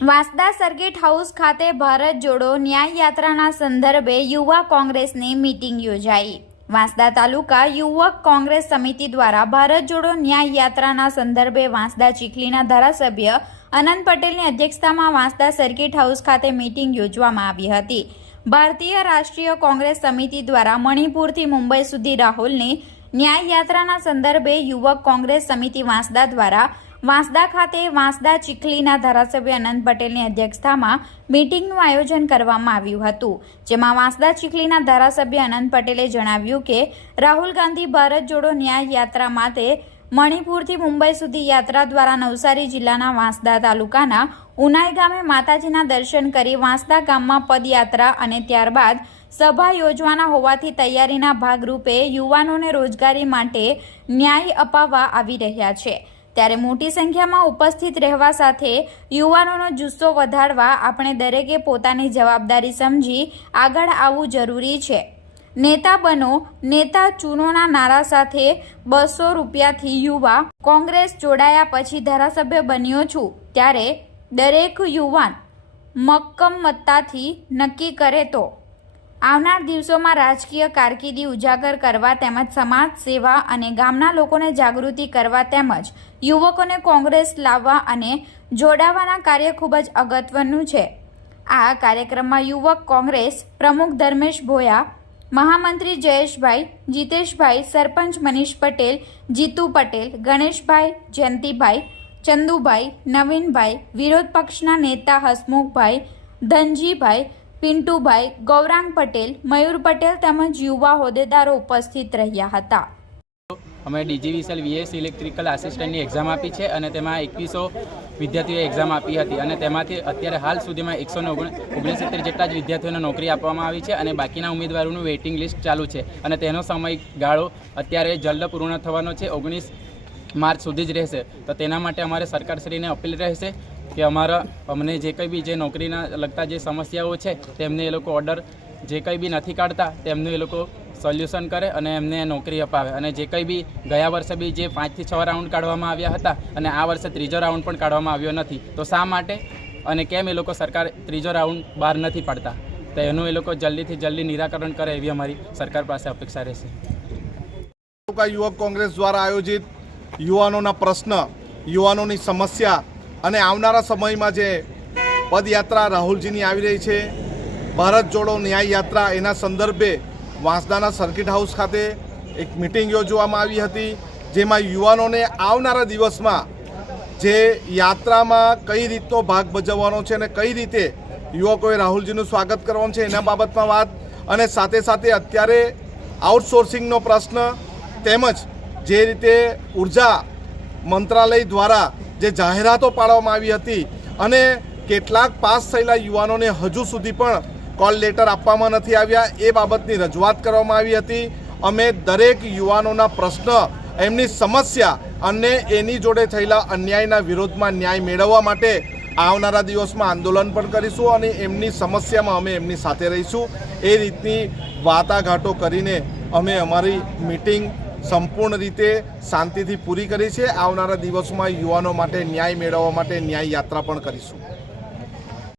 Vansda circuit house ખાતે ભારત જોડો ન્યાય યાત્રાના સંદર્ભે યુવા કોંગ્રેસની મીટિંગ યોજાઈ. વાંસદા તાલુકા યુવક કોંગ્રેસ સમિતિ દ્વારા ભારત જોડો ન્યાય યાત્રાના સંદર્ભે વાંસદા ચીખલીના ધારાસભ્ય અનંત પટેલની અધ્યક્ષતામાં વાંસદા સર્કિટ હાઉસ ખાતે મીટિંગ યોજવામાં આવી હતી. ભારતીય રાષ્ટ્રીય કોંગ્રેસ સમિતિ દ્વારા મણિપુરથી મુંબઈ સુધી રાહુલની ન્યાય યાત્રાના સંદર્ભે યુવક કોંગ્રેસ સમિતિ વાંસદા દ્વારા વાંસદા ખાતે વાંસદા ચીખલીના ધારાસભ્ય અનંત પટેલની અધ્યક્ષતામાં મીટિંગનું આયોજન કરવામાં આવ્યું હતું. જેમાં વાંસદા ચીખલીના ધારાસભ્ય અનંત પટેલે જણાવ્યું કે, રાહુલ ગાંધી ભારત જોડો ન્યાય યાત્રા માટે મણિપુરથી મુંબઈ સુધી યાત્રા દ્વારા નવસારી જિલ્લાના વાંસદા તાલુકાના ઉનાઈ ગામે માતાજીના દર્શન કરી વાંસદા ગામમાં પદયાત્રા અને ત્યારબાદ સભા યોજવાના હોવાથી તૈયારીના ભાગરૂપે યુવાનોને રોજગારી માટે ન્યાય અપાવવા આવી રહ્યા છે. ત્યારે મોટી સંખ્યામાં ઉપસ્થિત રહેવા સાથે યુવાનોનો જુસ્સો વધારવા આપણે દરેકે પોતાની જવાબદારી સમજી આગળ આવવું જરૂરી છે. નેતા બનો, નેતા ચૂનોના નારા સાથે બસો રૂપિયાથી યુવા કોંગ્રેસ જોડાયા પછી ધારાસભ્ય બન્યો છું. ત્યારે દરેક યુવાન મક્કમત્તાથી નક્કી કરે તો. આવનાર દિવસોમાં રાજકીય કારકિર્દી ઉજાગર કરવા તેમજ સમાજ સેવા અને ગામના લોકોને જાગૃતિ કરવા તેમજ યુવકોને કોંગ્રેસ લાવવા અને જોડાવાના કાર્ય ખૂબ જ અગત્યનું છે. આ કાર્યક્રમમાં યુવક કોંગ્રેસ પ્રમુખ ધર્મેશ ભોયા, મહામંત્રી જયેશભાઈ, જીતેશભાઈ, સરપંચ મનીષ પટેલ, જીતુ પટેલ, ગણેશભાઈ, જયંતિભાઈ, ચંદુભાઈ, નવીનભાઈ, વિરોધ પક્ષના નેતા હસમુખભાઈ, ધનજીભાઈ પિન્ટુભાઈ, ગૌરાંગ પટેલ, મયુર પટેલ તેમજ યુવા હોદ્દેદારો ઉપસ્થિત રહ્યા હતા. અમે ડીજીવીસીએલ વીએસ ઇલેક્ટ્રિકલ આસિસ્ટન્ટની એક્ઝામ આપી છે અને તેમાં એકવીસો વિદ્યાર્થીઓએ એક્ઝામ આપી હતી અને તેમાંથી અત્યારે હાલ સુધીમાં એકસો ઓગણસિત્તેર જેટલા જ વિદ્યાર્થીઓને નોકરી આપવામાં આવી છે અને બાકીના ઉમેદવારોનું વેઇટિંગ લિસ્ટ ચાલુ છે અને તેનો સમયગાળો અત્યારે જલ્દ પૂર્ણ થવાનો છે, ઓગણીસ માર્ચ સુધી જ રહેશે. તો તેના માટે અમારે સરકારશ્રીને અપીલ રહેશે કે અમારા અમને જે કંઈ બી જે નોકરીના લગતા જે સમસ્યાઓ છે, તેમને એ લોકો ઓર્ડર જે કંઈ બી નથી કાઢતા, તેમનું એ લોકો સોલ્યુશન કરે અને એમને નોકરી અપાવે. અને જે કંઈ બી ગયા વર્ષે બી જે પાંચથી છ રાઉન્ડ કાઢવામાં આવ્યા હતા અને આ વર્ષે ત્રીજો રાઉન્ડ પણ કાઢવામાં આવ્યો નથી. તો શા માટે અને કેમ એ લોકો સરકાર ત્રીજો રાઉન્ડ બહાર નથી પાડતા? તો એનું એ લોકો જલ્દીથી જલ્દી નિરાકરણ કરે એવી અમારી સરકાર પાસે અપેક્ષા રહેશે. યુવક કોંગ્રેસ દ્વારા આયોજિત યુવાનોના પ્રશ્ન, યુવાનોની સમસ્યા અને આવનારા સમયમાં જે પદયાત્રા રાહુલજીની આવી રહી છે, ભારત જોડો ન્યાય યાત્રા, એના સંદર્ભે વાંસદાના સર્કિટ હાઉસ ખાતે એક મિટિંગ યોજવામાં આવી હતી, જેમાં યુવાનોને આવનારા દિવસમાં જે યાત્રામાં કઈ રીતનો ભાગ ભજવવાનો છે અને કઈ રીતે યુવકોએ રાહુલજીનું સ્વાગત કરવાનું છે એના બાબતમાં વાત, અને સાથે સાથે અત્યારે આઉટસોર્સિંગનો પ્રશ્ન તેમજ જે રીતે ઊર્જા મંત્રાલય દ્વારા જે જાહેરાતો પાડવામાં આવી હતી અને કેટલાક પાસ થયેલા યુવાનોને હજુ સુધી પણ કોલ લેટર આપવામાં નથી આવ્યા. એ બાબતની રજૂઆત કરવામાં આવી હતી. અમે દરેક યુવાનોના પ્રશ્ન, એમની સમસ્યા અને એની જોડે થયેલા અન્યાયના વિરોધમાં ન્યાય મેળવવા માટે આવનારા દિવસમાં આંદોલન પણ કરીશું અને એમની સમસ્યામાં અમે એમની સાથે રહીશું. એ રીતની વાટાઘાટો કરીને અમે અમારી મિટિંગ સંપૂર્ણ રીતે શાંતિથી પૂરી કરી છે. આવનારા દિવસોમાં યુવાનો માટે ન્યાય મેળવવા માટે ન્યાય યાત્રા પણ કરીશું.